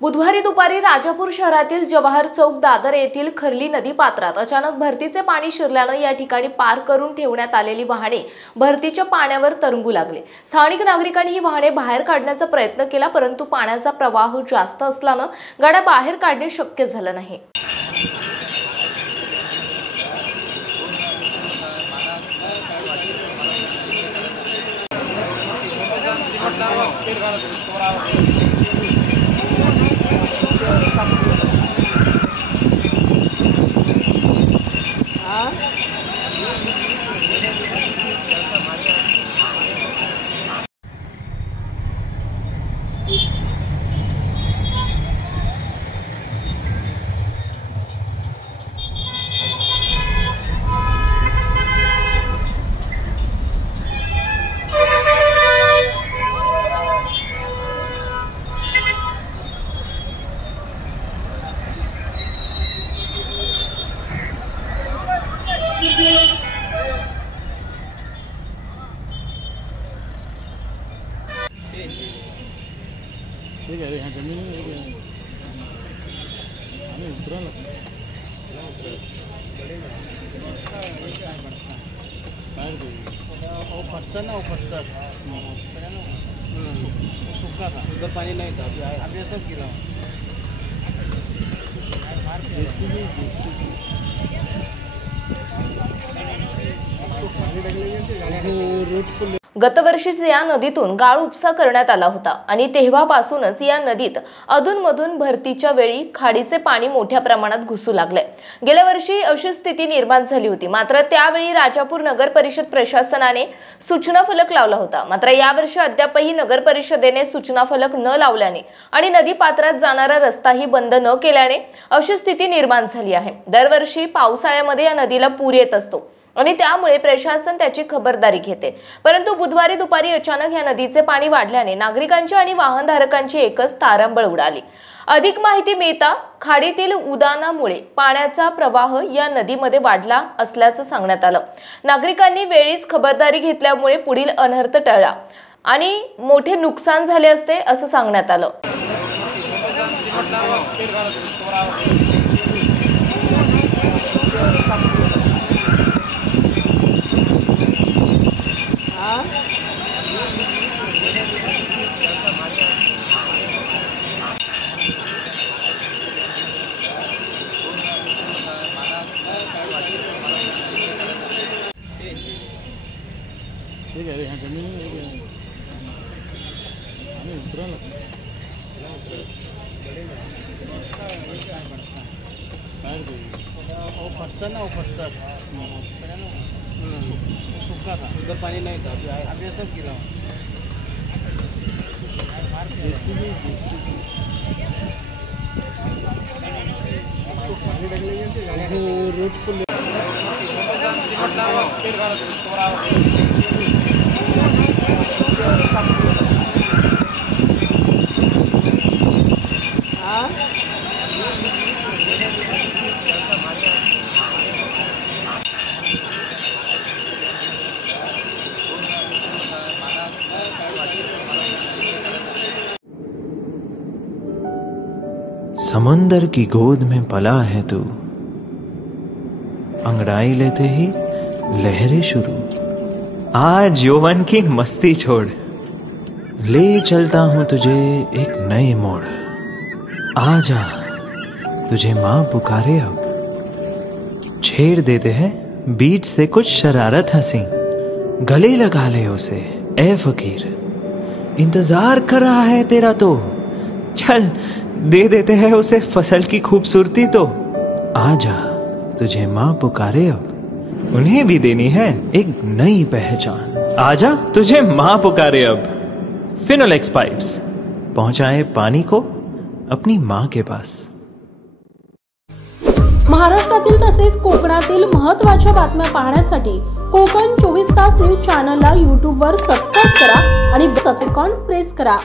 बुधवारी दुपारी राजापूर शहरातील जवाहर चौक दादर येथील खर्ली नदी पात्रात अचानक भरतीचे पाणी शिरल्याने या ठिकाणी पार करून ठेवण्यात आलेली वाहने भरतीच्या पाण्यावर तरंगू लागले। स्थानिक नागरिकांनी ही वाहने बाहेर काढण्याचा प्रयत्न केला, परंतु पाण्याचा प्रवाह जास्त असल्याने गाड्या बाहेर काढणे शक्य झाले नाही। ठीक है, यहाँ जमीन हमें उतरा पत्थर ना पत्थर सूखा था, उधर पानी नहीं था, अभी सब गिरा गतवर्षीच या नदीतून गाळ उपसा करण्यात आला होता आणि तेव्हापासूनच या नदीत अधूनमधून भरतीच्या वेळी खाडीचे पाणी मोठ्या प्रमाणात घुसू लागले। गेल्या वर्षी अशी स्थिती निर्माण झाली होती, मात्र त्यावेळी राजापूर नगर परिषद प्रशासनाने सूचना फलक लावला होता। मात्र यावर्षी अद्यापही नगर परिषदेने सूचना फलक न लावल्याने आणि नदी पात्रात जाणारा रस्ताही बंद न केल्याने अशी स्थिती निर्माण झाली आहे। दरवर्षी पावसाळ्यामध्ये या नदीला पूर येत असतो आणि त्यामुळे प्रशासन त्याची खबरदारी घेते, परंतु बुधवारी दुपारी अचानक या नदीचे पाणी वाढल्याने नागरिकांची आणि वाहनधारकांची एकच तारंबळ उडाली। अधिक माहिती मिळता खाडीतील उदानामुळे पाण्याचा प्रवाह या नदीमध्ये वाढला असल्याचं सांगण्यात आलं। नागरिकांनी वेळीच खबरदारी घेतल्यामुळे पुढील अनर्थ टळला आणि मोठे नुकसान झाले असते असं सांगण्यात आलं। ठीक है, यहाँ जमीन हमें उतरा पत्थर ना पत्थर सूखा था, उधर पानी नहीं था, अभी सब गिरा रोड समंदर की गोद में पला है तू, अंगड़ाई लेते ही लहरें शुरू। आज यौवन की मस्ती छोड़, ले चलता हूं तुझे एक नए मोड़। आजा तुझे माँ पुकारे अब, छेड़ देते हैं बीच से कुछ शरारत हंसी। गले लगा ले उसे ए फकीर, इंतजार कर रहा है तेरा तो। चल दे देते हैं उसे फसल की खूबसूरती तो। आजा तुझे माँ पुकारे अब, उन्हें भी देनी है एक नई पहचान। आजा तुझे माँ पुकारे अब। फिनोलेक्स पाइप्स पहुंचाए पानी को अपनी माँ के पास। महाराष्ट्रातील तसेच कोकणातील महत्त्वाच्या बातम्या पाहण्यासाठी कोकण 24 तास न्यूज चॅनलला YouTube वर सबस्क्राइब करा आणि बेल आयकॉन प्रेस करा।